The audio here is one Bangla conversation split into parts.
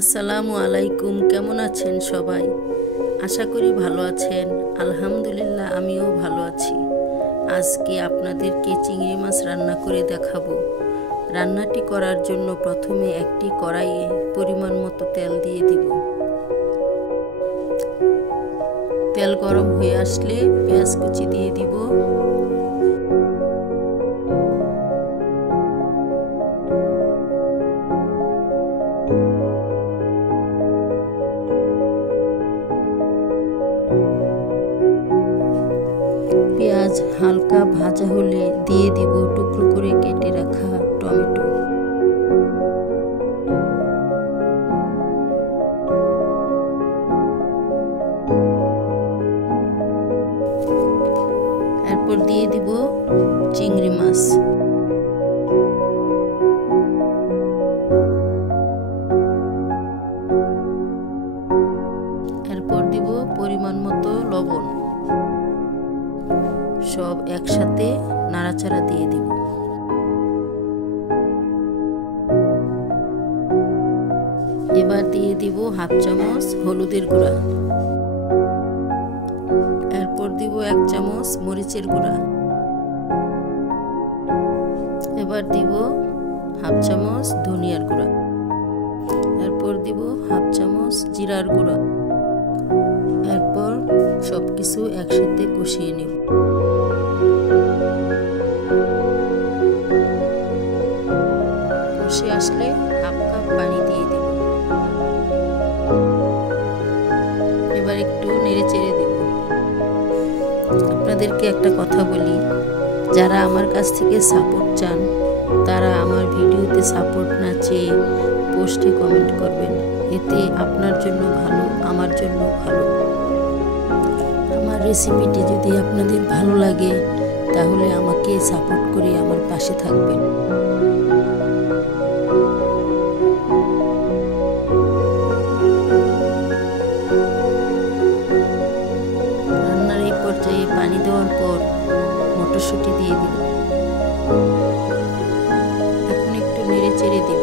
আসসালামু আলাইকুম। কেমন আছেন সবাই? আশা করি ভালো আছেন। আলহামদুলিল্লাহ, আমিও ভালো আছি। আজকে আপনাদেরকে চিংড়ি মাছ রান্না করে দেখাবো। রান্নাটি করার জন্য প্রথমে একটি কড়াইয়ে পরিমাণ মতো তেল দিয়ে দিব। তেল গরম হয়ে আসলে পেঁয়াজ কুচি দিয়ে দিব। পেঁয়াজ হালকা ভাজা হলে দিয়ে দিব টুকরো করে কেটে রাখা টমেটো। এরপর দিয়ে দিব চিংড়ি মাছ। এরপর দিব পরিমাণ মতো লবণ। সব একসাথে নাড়াচাড়া দিয়ে দিব। এবার দিয়ে দিব হাফ চামচ হলুদের গুঁড়া। এরপর দিব 1 চামচ মরিচের গুঁড়া। এবার দিব হাফ চামচ ধনিয়ার গুঁড়া। এরপর দিব হাফ চামচ জিরার গুঁড়া। এরপর সবকিছু একসাথে কষিয়ে নেব। কষে আসলে হাফ কাপ পানি দিয়ে দেব। এবার একটু নেড়ে চেড়ে দেব। আপনাদেরকে একটা কথা বলি, যারা আমার কাছ থেকে সাপোর্ট চান তারা আমার ভিডিওতে সাপোর্ট না চেয়ে পোস্টে কমেন্ট করবেন। এতে আপনার জন্য ভালো, আমার জন্য ভালো। আমার রেসিপিটি যদি আপনাদের ভালো লাগে তাহলে আমাকে সাপোর্ট করে আমার পাশে থাকবেন। রান্নার এই পর্যায়ে পানি দেওয়ার পর মটরশুঁটি দিয়ে দিব। এখন একটু নেড়ে চেড়ে দিব।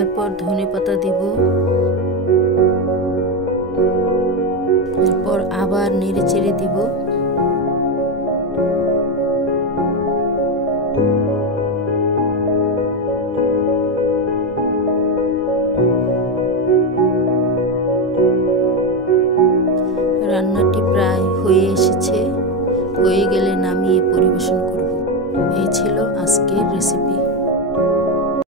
এরপর ধনেপাতা দিব। এরপর আবার নেড়ে চেড়ে দিব। রান্নাটি প্রায় হয়ে এসেছে। হয়ে গেলে নামিয়ে পরিবেশন করব। এই ছিল আজকের রেসিপি।